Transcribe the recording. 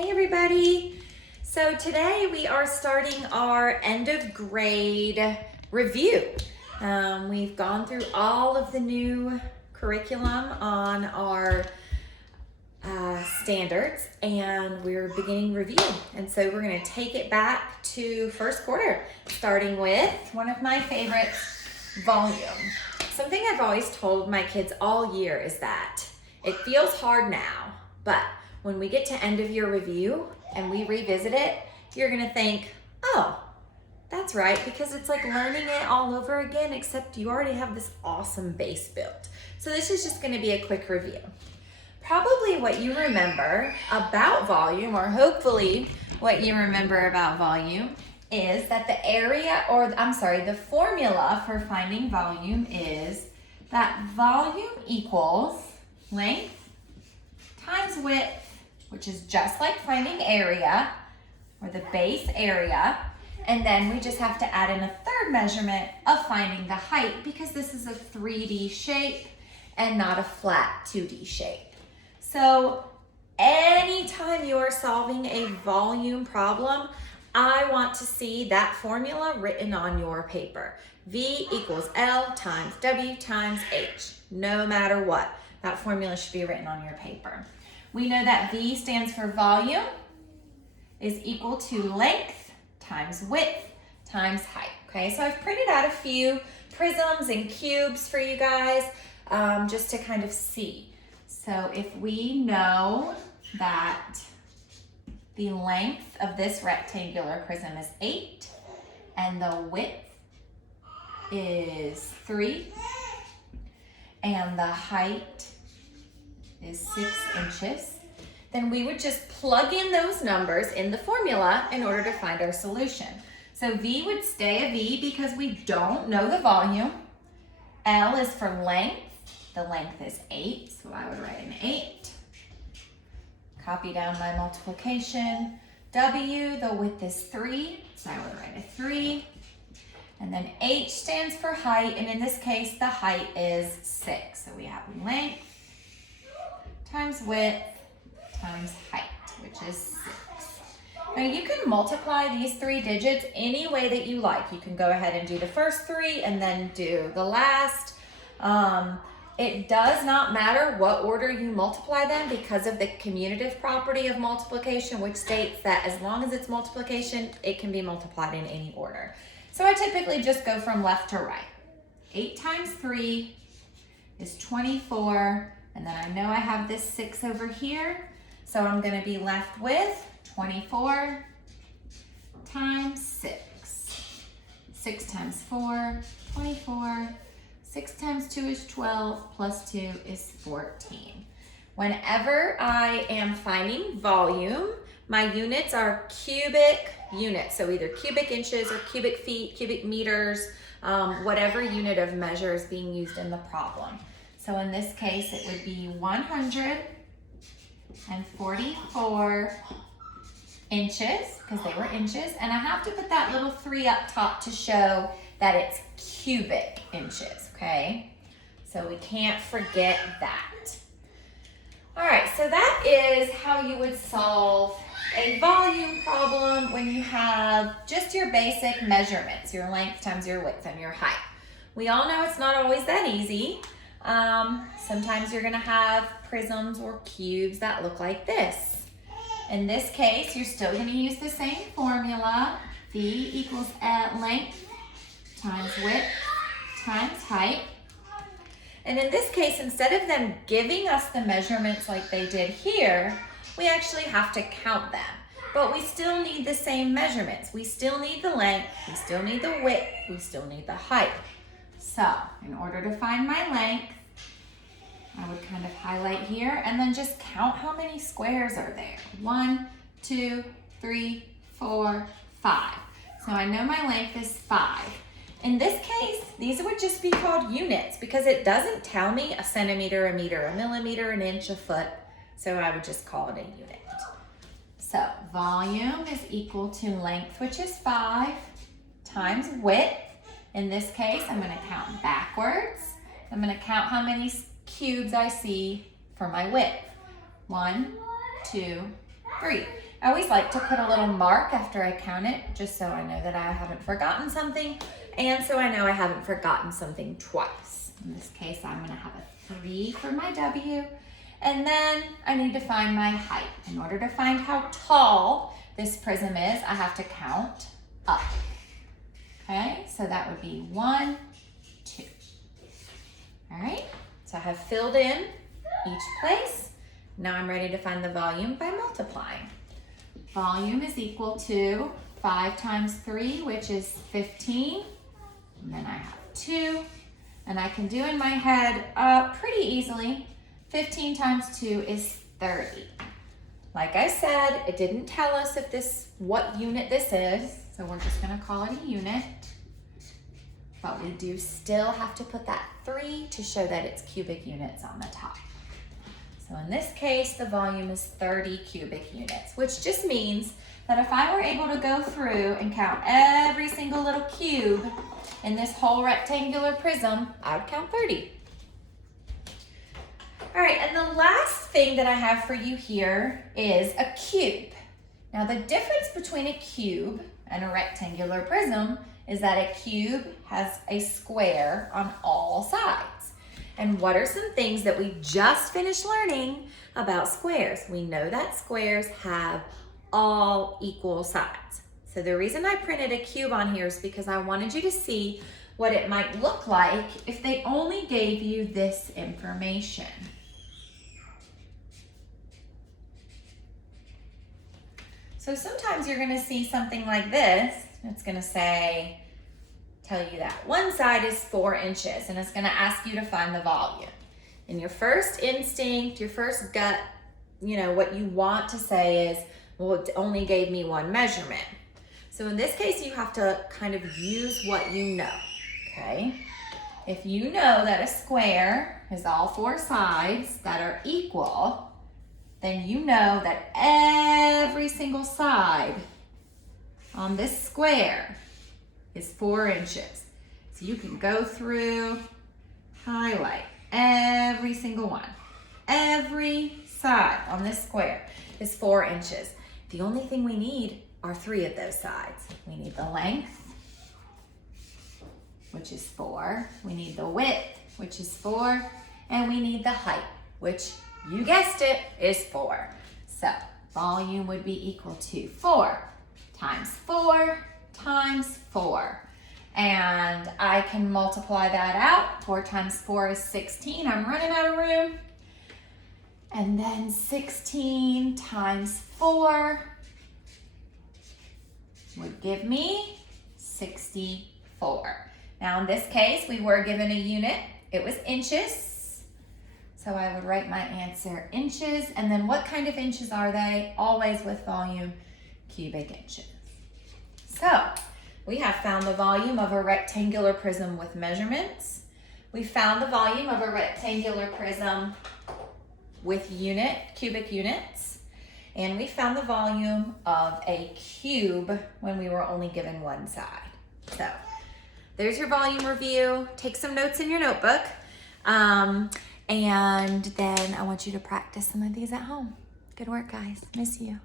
Hey everybody! So today we are starting our end of grade review. We've gone through all of the new curriculum on our standards and we're beginning review. And so we're going to take it back to first quarter, starting with one of my favorites, volume. Something I've always told my kids all year is that it feels hard now, but when we get to end of year review and we revisit it, you're gonna think, oh, that's right, because it's like learning it all over again, except you already have this awesome base built. So this is just gonna be a quick review. Probably what you remember about volume, or hopefully what you remember about volume, is that the formula for finding volume is that volume equals length times width, which is just like finding area, or the base area, and then we just have to add in a third measurement of finding the height because this is a 3D shape and not a flat 2D shape. So anytime you are solving a volume problem, I want to see that formula written on your paper. V equals L times W times H, no matter what. That formula should be written on your paper. We know that V stands for volume is equal to length times width times height. Okay, so I've printed out a few prisms and cubes for you guys just to kind of see. So if we know that the length of this rectangular prism is 8 and the width is 3 and the height is 6 inches, then we would just plug in those numbers in the formula in order to find our solution. So V would stay a V because we don't know the volume. L is for length. The length is 8, so I would write an 8. Copy down my multiplication. W, the width is 3, so I would write a 3. And then H stands for height, and in this case, the height is 6. So we have length times width times height, which is 6. Now you can multiply these 3 digits any way that you like. You can go ahead and do the first 3 and then do the last. It does not matter what order you multiply them because of the commutative property of multiplication, which states that as long as it's multiplication, it can be multiplied in any order. So I typically just go from left to right. 8 times 3 is 24, and then I know I have this 6 over here, so I'm going to be left with 24 times 6. 6 times 4, 24. 6 times 2 is 12, plus 2 is 14. Whenever I am finding volume, my units are cubic units. So either cubic inches or cubic feet, cubic meters, whatever unit of measure is being used in the problem. So in this case, it would be 144 inches, because they were inches. And I have to put that little 3 up top to show that it's cubic inches, okay? So we can't forget that. All right, so that is how you would solve a volume problem when you have just your basic measurements, your length times your width and your height. We all know it's not always that easy. Sometimes you're gonna have prisms or cubes that look like this. In this case, you're still gonna use the same formula. V equals length times width times height. And in this case, instead of them giving us the measurements like they did here, we actually have to count them. But we still need the same measurements. We still need the length, we still need the width, we still need the height. So in order to find my length, I would kind of highlight here and then just count how many squares are there. 1, 2, 3, 4, 5. So I know my length is 5. In this case, these would just be called units because it doesn't tell me a centimeter, a meter, a millimeter, an inch, a foot. So I would just call it a unit. So volume is equal to length, which is 5, times width. In this case, I'm going to count backwards. I'm going to count how many cubes I see for my width. 1, 2, 3. I always like to put a little mark after I count it, just so I know that I haven't forgotten something, and so I know I haven't forgotten something twice. In this case, I'm gonna have a 3 for my W, and then I need to find my height. In order to find how tall this prism is, I have to count up. Okay, so that would be 1, 2. All right, so I have filled in each place. Now I'm ready to find the volume by multiplying. Volume is equal to 5 times 3, which is 15. And then I have 2. And I can do in my head pretty easily. 15 times 2 is 30. Like I said, it didn't tell us what unit this is, so we're just gonna call it a unit. But we do still have to put that 3 to show that it's cubic units on the top. So in this case, the volume is 30 cubic units, which just means that if I were able to go through and count every single little cube in this whole rectangular prism, I would count 30. All right, and the last thing that I have for you here is a cube. Now the difference between a cube and a rectangular prism is that a cube has a square on all sides. And what are some things that we just finished learning about squares? We know that squares have all equal sides. So the reason I printed a cube on here is because I wanted you to see what it might look like if they only gave you this information. So sometimes you're gonna see something like this. It's gonna tell you that one side is 4 inches, and it's gonna ask you to find the volume. And your first instinct, your first gut, what you want to say is, well, it only gave me one measurement. So in this case, you have to kind of use what you know, okay? If you know that a square is all 4 sides that are equal, then you know that every single side on this square is 4 inches. So you can go through, highlight every single one. Every side on this square is 4 inches. The only thing we need are 3 of those sides. We need the length, which is 4. We need the width, which is 4. And we need the height, which, you guessed it, is 4. So volume would be equal to 4 times 4 times 4. And I can multiply that out. 4 times 4 is 16. I'm running out of room. And then 16 times 4 would give me 64. Now in this case, we were given a unit. It was inches. So I would write my answer inches. And then what kind of inches are they? Always with volume, cubic inches. So we have found the volume of a rectangular prism with measurements. We found the volume of a rectangular prism with cubic units. And we found the volume of a cube when we were only given one side. So there's your volume review. Take some notes in your notebook. And then I want you to practice some of these at home. Good work, guys. Miss you.